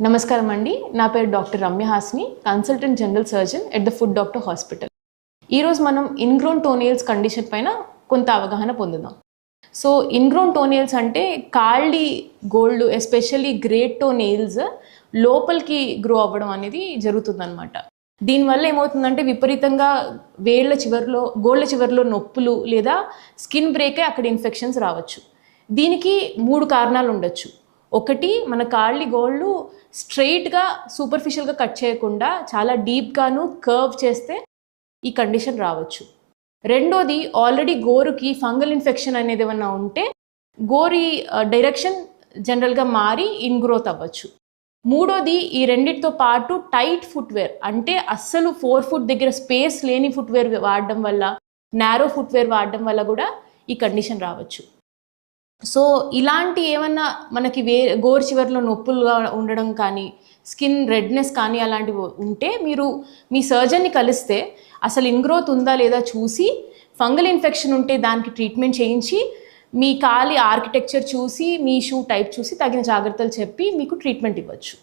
నమస్కారం అండి. నా పేరు doctor Ramya Hasni, consultant general surgeon at the foot doctor hospital. ఈరోజు మనం ఇన్గ్రోన్ టోనియల్స్ కండిషన్ పైన కొంత అవగాహన పొందుదాం. సో ఇన్గ్రోన్ టోనియల్స్ అంటే కాళ్ళి గోళ్ళు, ఎస్పెషల్లీ గ్రేట్ టో నెయిల్స్ లోపలికి గ్రో అవ్వడం అనేది జరుగుతుందన్నమాట. దీనివల్ల ఏమవుతుందంటే విపరీతంగా గోళ్ళ చివరిలో నొప్పులు లేదా స్కిన్ బ్రేక్ అయి అక్కడ ఇన్ఫెక్షన్స్ రావచ్చు. దీనికి 3 కారణాలు ఉండొచ్చు. ఒకటి, మన కాళ్ళి గోళ్ళు స్ట్రెయిట్గా సూపర్ఫిషియల్గా కట్ చేయకుండా చాలా డీప్గాను కర్వ్ చేస్తే ఈ కండిషన్ రావచ్చు. రెండోది, ఆల్రెడీ గోరుకి ఫంగల్ ఇన్ఫెక్షన్ అనేది ఏమన్నా ఉంటే గోరి డైరెక్షన్ జనరల్గా మారి ఇన్గ్రోత్ అవ్వచ్చు. మూడోది, ఈ రెండిటితో పాటు టైట్ ఫుట్వేర్ అంటే అస్సలు 4 ఫుట్ దగ్గర స్పేస్ లేని ఫుట్వేర్ వాడడం వల్ల, నారో ఫుట్వేర్ వాడడం వల్ల కూడా ఈ కండిషన్ రావచ్చు. సో ఇలాంటి ఏమన్నా మనకి గోరు చివరిలో నొప్పులుగా ఉండడం కానీ, స్కిన్ రెడ్నెస్ కానీ అలాంటివి ఉంటే మీరు మీ సర్జన్ని కలిస్తే అసలు ఇన్గ్రోత్ ఉందా లేదా చూసి, ఫంగల్ ఇన్ఫెక్షన్ ఉంటే దానికి ట్రీట్మెంట్ చేయించి, మీ కాలి ఆర్కిటెక్చర్ చూసి, మీ షూ టైప్ చూసి తగిన జాగ్రత్తలు చెప్పి మీకు ట్రీట్మెంట్ ఇవ్వచ్చు.